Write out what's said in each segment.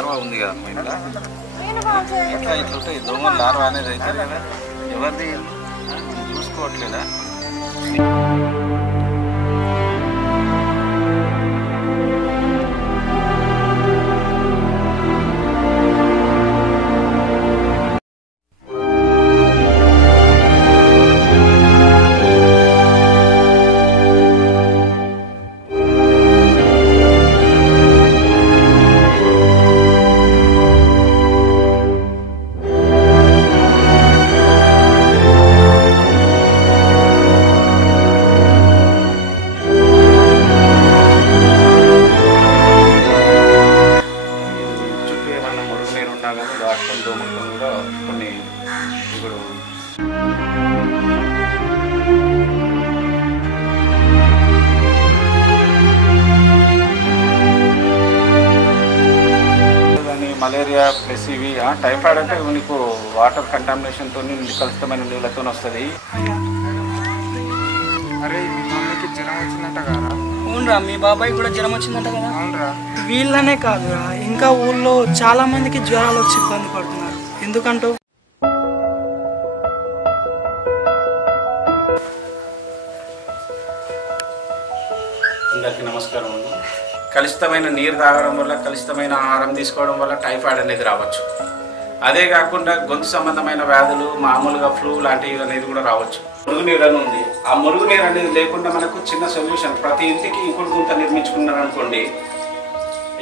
Larva ఉంది కదా మా ఇంట్లో ఎట్లా ఇట్లుంటాయి దోమలు లార్వా అనేది అవుతుంది కదా ఎవరిది చూసుకోవట్లేదా దోమలతో కూడా కొన్ని ఇప్పుడు మలేరియా ప్లస్ ఇవి టైఫాయిడ్ అంటే నీకు వాటర్ కంటామినేషన్తో కలుషితమైన నీళ్ళతో వస్తుంది. అరే మీ మమ్మీకి జ్వరం వచ్చిందంట కదా? అవునరా, మీ బాబాయ్ కూడా జ్వరం వచ్చిందంట కదా? అవునరా. వీళ్ళనే కాదురా, ఇంకా ఊళ్ళో చాలా మందికి జ్వరాలు వచ్చి ఇబ్బంది పడుతున్నారు. ఎందుకంటూ అందరికీ నమస్కారం. కలుషితమైన నీరు తాగడం వల్ల, కలుషితమైన ఆహారం తీసుకోవడం వల్ల టైఫాయిడ్ అనేది రావచ్చు. అదే కాకుండా గొంతు సంబంధమైన వ్యాధులు, మామూలుగా ఫ్లూ లాంటివి అనేది కూడా రావచ్చు. మురుగునీరు అని ఉంది, ఆ మురుగునీరు అనేది లేకుండా మనకు చిన్న సొల్యూషన్, ప్రతి ఇంటికి ఇంకుడు గుంత నిర్మించుకున్నారనుకోండి,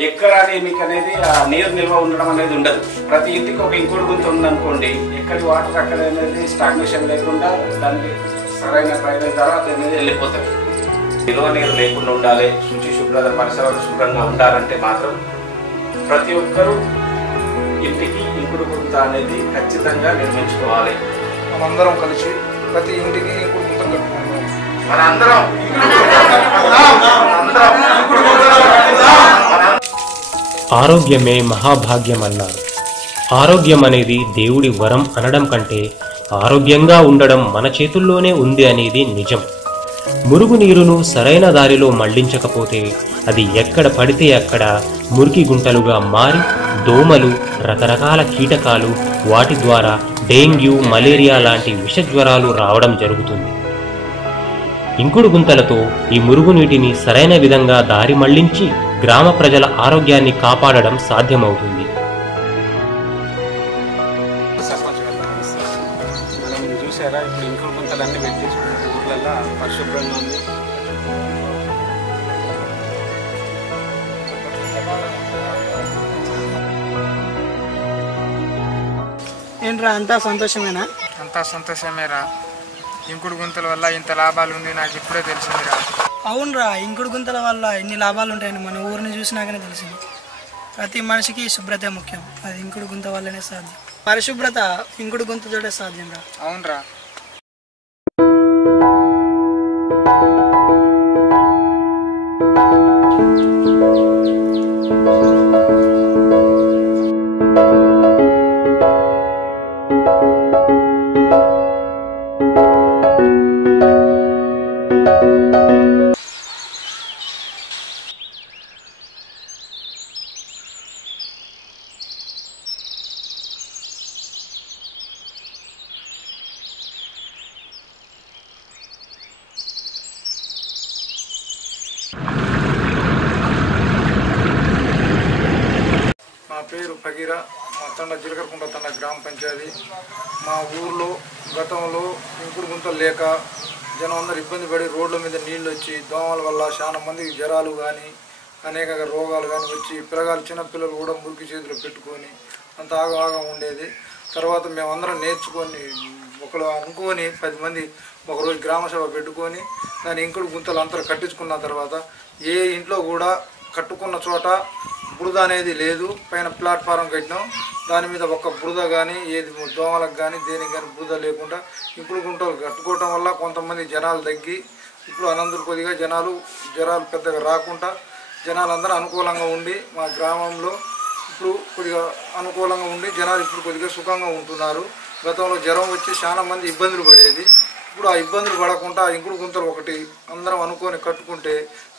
ఎక్కడాది మీకు అనేది ఆ నీరు నిల్వ ఉండడం అనేది ఉండదు. ప్రతి ఇంటికి ఒక ఇంకుడు గుంత ఉందనుకోండి, ఎక్కడి వాటర్ అక్కడ అనేది స్టాగ్నేషన్ లేకుండా దానికి సరైన డ్రైనేజ్ ద్వారా అది అనేది వెళ్ళిపోతుంది. నిల్వ నీరు లేకుండా ఉండాలి, శుచి శుభ్రత పరిసరాలు శుభ్రంగా ఉండాలంటే మాత్రం ప్రతి ఒక్కరూ ఇంటికి ఇంకుడు గుంత అనేది ఖచ్చితంగా నిర్మించుకోవాలి. మనందరం కలిసి ప్రతి ఇంటికి ఇంకుడు గుంత కట్టుకుంటాం. ఆరోగ్యమే మహాభాగ్యం అన్నారు. ఆరోగ్యం అనేది దేవుడి వరం అనడం కంటే ఆరోగ్యంగా ఉండడం మన చేతుల్లోనే ఉంది అనేది నిజం. మురుగునీరును సరైన దారిలో మళ్లించకపోతే అది ఎక్కడ పడితే అక్కడ మురికి గుంటలుగా మారి దోమలు, రకరకాల కీటకాలు, వాటి ద్వారా డెంగ్యూ, మలేరియా లాంటి విషజ్వరాలు రావడం జరుగుతుంది. ఇంకుడు గుంతలతో ఈ మురుగునీటిని సరైన విధంగా దారి మళ్లించి గ్రామ ప్రజల ఆరోగ్యాన్ని కాపాడడం సాధ్యమవుతుంది. మనం చూసారా, ఇప్పుడు ఇంకుడు గుంతలన్నీ పెట్టేసుకున్న ఊర్లలో పరిశుభ్రంగా ఉంది. ఏంట్రా, అంతా సంతోషమేనా? అంతా సంతోషమేరా. ఇంకుడు గుంతల వల్ల ఇంత లాభాలు ఉంది నాకు ఇప్పుడే తెలిసిందిరా. అవునరా, ఇంకుడు గుంతల వల్ల ఎన్ని లాభాలు ఉంటాయని మన ఊరిని చూసినాకనే తెలిసింది. ప్రతి మనిషికి శుభ్రతే ముఖ్యం, అది ఇంకుడు గుంత వల్లనే సాధ్యం. పరిశుభ్రత ఇంకుడు గుంతతోటే సాధ్యం రా. అవునరా. నా పేరు ఫకీరా, మా తండ జిలకరకుంట తండ గ్రామ పంచాయతీ. మా ఊర్లో గతంలో ఇంకుడు గుంతలు లేక జనం అందరూ ఇబ్బంది పడి రోడ్ల మీద నీళ్ళు వచ్చి దోమల వల్ల చాలా మందికి జ్వరాలు కానీ అనేక రోగాలు కానీ వచ్చి పిల్లగాలు చిన్నపిల్లలు కూడా మురికి చేతులు పెట్టుకొని అంత ఆగం ఉండేది. తర్వాత మేమందరం నేర్చుకొని ఒకరు అనుకొని 10 మంది ఒకరోజు గ్రామ సభ పెట్టుకొని దాని ఇంకుడు గుంతలు అంతా కట్టించుకున్న తర్వాత ఏ ఇంట్లో కూడా కట్టుకున్న చోట బురద అనేది లేదు. పైన ప్లాట్ఫారం కట్టినాం, దాని మీద ఒక బురద కానీ ఏది దోమలకు కానీ దేనికి కానీ బురద లేకుండా ఇంకుడు గుంటలు కట్టుకోవటం వల్ల కొంతమంది జనాలు తగ్గి ఇప్పుడు అనంతరం కొద్దిగా జ్వరాలు పెద్దగా రాకుండా జనాలందరూ అనుకూలంగా ఉండి మా గ్రామంలో ఇప్పుడు కొద్దిగా అనుకూలంగా ఉండి జనాలు ఇప్పుడు కొద్దిగా సుఖంగా ఉంటున్నారు. గతంలో జ్వరం వచ్చి చాలా మంది ఇబ్బందులు పడేది. ఇప్పుడు ఆ ఇబ్బందులు పడకుండా ఇంకుడు గుంతలు ఒకటి అందరం అనుకొని కట్టుకుంటే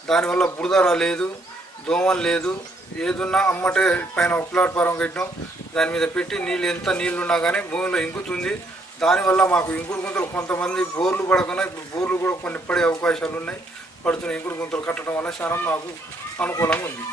దానివల్ల బురద లేదు, దోమలు లేదు, ఏదున్నా అమ్మటే పైన ఒక ప్లాట్ఫారం కట్టినాం, దాని మీద పెట్టి నీళ్ళు ఎంత నీళ్ళు ఉన్నా కానీ భూమిలో ఇంకుతుంది. దానివల్ల మాకు ఇంకుడు గుంతలు కొంతమంది బోర్లు పడకుండా ఇప్పుడు బోర్లు కూడా కొన్ని పడే అవకాశాలు ఉన్నాయి. పడుతున్న ఇంకుడు గుంతలు కట్టడం వల్ల చాలా మాకు అనుకూలంగా ఉంది.